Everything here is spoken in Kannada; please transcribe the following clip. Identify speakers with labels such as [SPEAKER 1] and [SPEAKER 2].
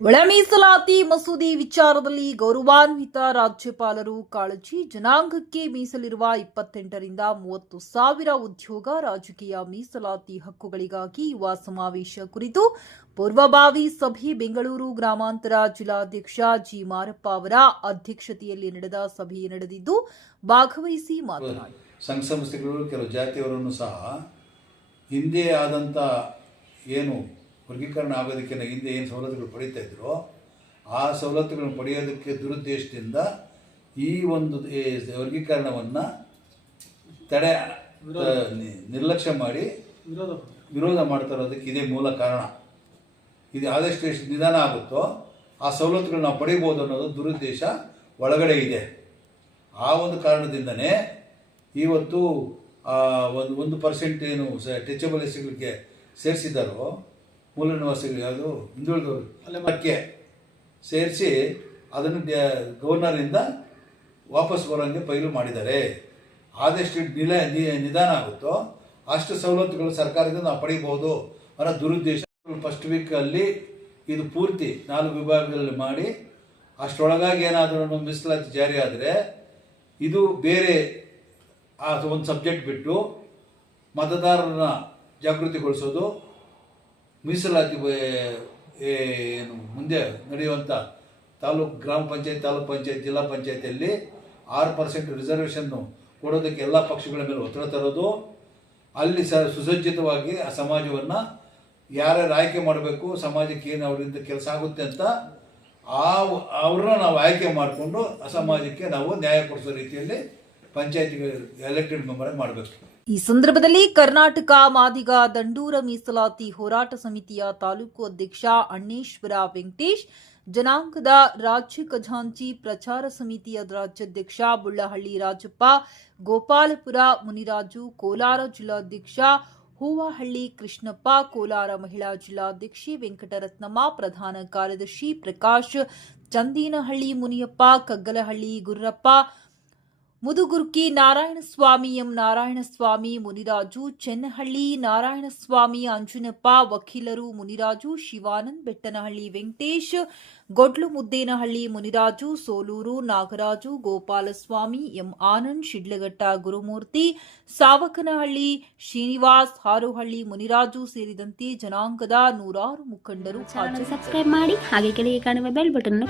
[SPEAKER 1] ಒಳ ಮೀಸಲಾತಿ ಮಸೂದೆ ವಿಚಾರದಲ್ಲಿ ಗೌರವಾನ್ವಿತ ರಾಜ್ಯಪಾಲರು ಕಾಳಜಿ, ಜನಾಂಗಕ್ಕೆ ಮೀಸಲಿರುವ ಇಪ್ಪತ್ತೆಂಟರಿಂದ ಮೂವತ್ತು ಸಾವಿರ ಉದ್ಯೋಗ, ರಾಜಕೀಯ ಮೀಸಲಾತಿ ಹಕ್ಕುಗಳಿಗಾಗಿ ಯುವ ಸಮಾವೇಶ ಕುರಿತು ಪೂರ್ವಭಾವಿ ಸಭೆ ಬೆಂಗಳೂರು ಗ್ರಾಮಾಂತರ ಜಿಲ್ಲಾಧ್ಯಕ್ಷ ಜಿ ಮಾರಪ್ಪ ಅವರ ಅಧ್ಯಕ್ಷತೆಯಲ್ಲಿ ನಡೆದ ಸಭೆ ನಡೆದಿದ್ದು, ಭಾಗವಹಿಸಿ ಮಾತನಾಡಿ.
[SPEAKER 2] ಸಂಘ ಸಂಸ್ಥೆಗಳು ಜಾತಿಯವರನ್ನು ಸಹ ಹಿಂದೆ ಆದಂತ ಏನು ವರ್ಗೀಕರಣ ಆಗೋದಕ್ಕಿಂತ ಹಿಂದೆ ಏನು ಸವಲತ್ತುಗಳು ಪಡೀತಾ ಇದ್ರು ಆ ಸವಲತ್ತುಗಳನ್ನು ಪಡೆಯೋದಕ್ಕೆ ದುರುದ್ದೇಶದಿಂದ ಈ ಒಂದು ವರ್ಗೀಕರಣವನ್ನು ತಡೆ ನಿರ್ಲಕ್ಷ್ಯ ಮಾಡಿ ವಿರೋಧ ಮಾಡ್ತಾ ಇರೋದಕ್ಕೆ ಇದೇ ಮೂಲ ಕಾರಣ. ಇದು ಆದಷ್ಟು ಎಷ್ಟು ನಿಧಾನ ಆಗುತ್ತೋ ಆ ಸವಲತ್ತುಗಳು ನಾವು ಪಡಿಬೋದು ಅನ್ನೋದು ದುರುದ್ದೇಶ ಒಳಗಡೆ ಇದೆ. ಆ ಒಂದು ಕಾರಣದಿಂದನೇ ಇವತ್ತು ಒಂದು ಒಂದು ಪರ್ಸೆಂಟ್ ಏನು ಸ ಟೆಚಬಲ್ ಎಸ್ಗಳಿಗೆ ಸೇರಿಸಿದ್ದಾರೋ ಮೂಲ ನಿವಾಸಿಗಳು ಯಾವುದು? ಹಿಂದುಳಿದವರು. ಅಲ್ಲಕ್ಕೆ ಸೇರಿಸಿ ಅದನ್ನು ಗವರ್ನರಿಂದ ವಾಪಸ್ ಬರೋಂಗೆ ಪೈಲು ಮಾಡಿದ್ದಾರೆ. ಆದಷ್ಟು ನಿಲ ನಿಧಾನ ಆಗುತ್ತೋ, ಅಷ್ಟು ಸವಲತ್ತುಗಳು ಸರ್ಕಾರದಿಂದ ನಾವು ಪಡೆಯಬಹುದು ಅನ್ನೋ ದುರುದ್ದೇಶ. ಫಸ್ಟ್ ವೀಕಲ್ಲಿ ಇದು ಪೂರ್ತಿ ನಾಲ್ಕು ವಿಭಾಗಗಳಲ್ಲಿ ಮಾಡಿ, ಅಷ್ಟರೊಳಗಾಗಿ ಏನಾದರೂ ಮೀಸಲಾತಿ ಜಾರಿ ಆದರೆ ಇದು ಬೇರೆ ಆ ಒಂದು ಸಬ್ಜೆಕ್ಟ್ ಬಿಟ್ಟು ಮತದಾರರನ್ನ ಜಾಗೃತಿಗೊಳಿಸೋದು ಮೀಸಲಾತಿ ಏನು, ಮುಂದೆ ನಡೆಯುವಂಥ ತಾಲೂಕು ಗ್ರಾಮ ಪಂಚಾಯತ್, ತಾಲೂಕು ಪಂಚಾಯತ್, ಜಿಲ್ಲಾ ಪಂಚಾಯತಿಯಲ್ಲಿ ಆರು ಪರ್ಸೆಂಟ್ ರಿಸರ್ವೇಷನ್ನು ಕೊಡೋದಕ್ಕೆ ಎಲ್ಲ ಪಕ್ಷಗಳ ಮೇಲೆ ಒತ್ತಡ ತರೋದು, ಅಲ್ಲಿ ಸ, ಸುಸಜ್ಜಿತವಾಗಿ ಆ ಸಮಾಜವನ್ನು ಯಾರ್ಯಾರು ಆಯ್ಕೆ ಮಾಡಬೇಕು, ಸಮಾಜಕ್ಕೆ ಏನು ಅವರಿಂದ ಕೆಲಸ ಆಗುತ್ತೆ ಅಂತ ಆ ಅವ್ರನ್ನ ನಾವು ಆಯ್ಕೆ ಮಾಡಿಕೊಂಡು ಆ ಸಮಾಜಕ್ಕೆ ನಾವು ನ್ಯಾಯ ಕೊಡಿಸೋ ರೀತಿಯಲ್ಲಿ ಪಂಚಾಯತಿಗೆ ಎಲೆಕ್ಟೆಡ್ ಮೆಂಬರ್ ಮಾಡಬೇಕು
[SPEAKER 1] ಈ ಸಂದರ್ಭದಲ್ಲಿ ಕರ್ನಾಟಕ ಮಾದಿಗ ದಂಡೂರ ಮೀಸಲಾತಿ ಹೋರಾಟ ಸಮಿತಿಯ ತಾಲೂಕು ಅಧ್ಯಕ್ಷ ಅಣ್ಣೇಶ್ವರ ವೆಂಕಟೇಶ್ ಜನಾಂಗದ ರಾಜ್ಯ ಖಜಾಂಚಿ ಪ್ರಚಾರ ಸಮಿತಿಯ ರಾಜ್ಯಾಧ್ಯಕ್ಷ ಬುಳ್ಳಹಳ್ಳಿ ರಾಜಪ್ಪ ಗೋಪಾಲಪುರ ಮುನಿರಾಜು ಕೋಲಾರ ಜಿಲ್ಲಾಧ್ಯಕ್ಷ ಹೂವಹಳ್ಳಿ ಕೃಷ್ಣಪ್ಪ ಕೋಲಾರ ಮಹಿಳಾ ಜಿಲ್ಲಾಧ್ಯಕ್ಷೆ ವೆಂಕಟರತ್ನಮ್ಮ ಪ್ರಧಾನ ಕಾರ್ಯದರ್ಶಿ ಪ್ರಕಾಶ್ ಚಂದೀನಹಳ್ಳಿ ಮುನಿಯಪ್ಪ ಕಗ್ಗಲಹಳ್ಳಿ ಗುರ್ರಪ್ಪ ಮುದುಗುರ್ಕಿ ನಾರಾಯಣಸ್ವಾಮಿ ಎಂ ನಾರಾಯಣಸ್ವಾಮಿ, ಮುನಿರಾಜು ಚೆನ್ನಹಳ್ಳಿ ನಾರಾಯಣಸ್ವಾಮಿ, ಅಂಜುನಪ್ಪ ವಕೀಲರು, ಮುನಿರಾಜು ಶಿವಾನಂದ್ ಬೆಟ್ಟನಹಳ್ಳಿ ವೆಂಕಟೇಶ್, ಗೊಡ್ಲು ಮುದ್ದೇನಹಳ್ಳಿ ಮುನಿರಾಜು, ಸೋಲೂರು ನಾಗರಾಜು, ಗೋಪಾಲಸ್ವಾಮಿ ಎಂ ಆನಂದ್, ಶಿಡ್ಲಘಟ್ಟ ಗುರುಮೂರ್ತಿ, ಸಾವಕನಹಳ್ಳಿ ಶ್ರೀನಿವಾಸ್, ಹಾರೋಹಳ್ಳಿ ಮುನಿರಾಜು ಸೇರಿದಂತೆ ಜನಾಂಗದ ನೂರಾರು ಮುಖಂಡರು
[SPEAKER 3] ಸಬ್ಸ್ಕ್ರೈಬ್ ಮಾಡಿ ಹಾಗೆ ಕೆಳಗೆ ಕಾಣುವ ಬೆಲ್ ಬಟನ್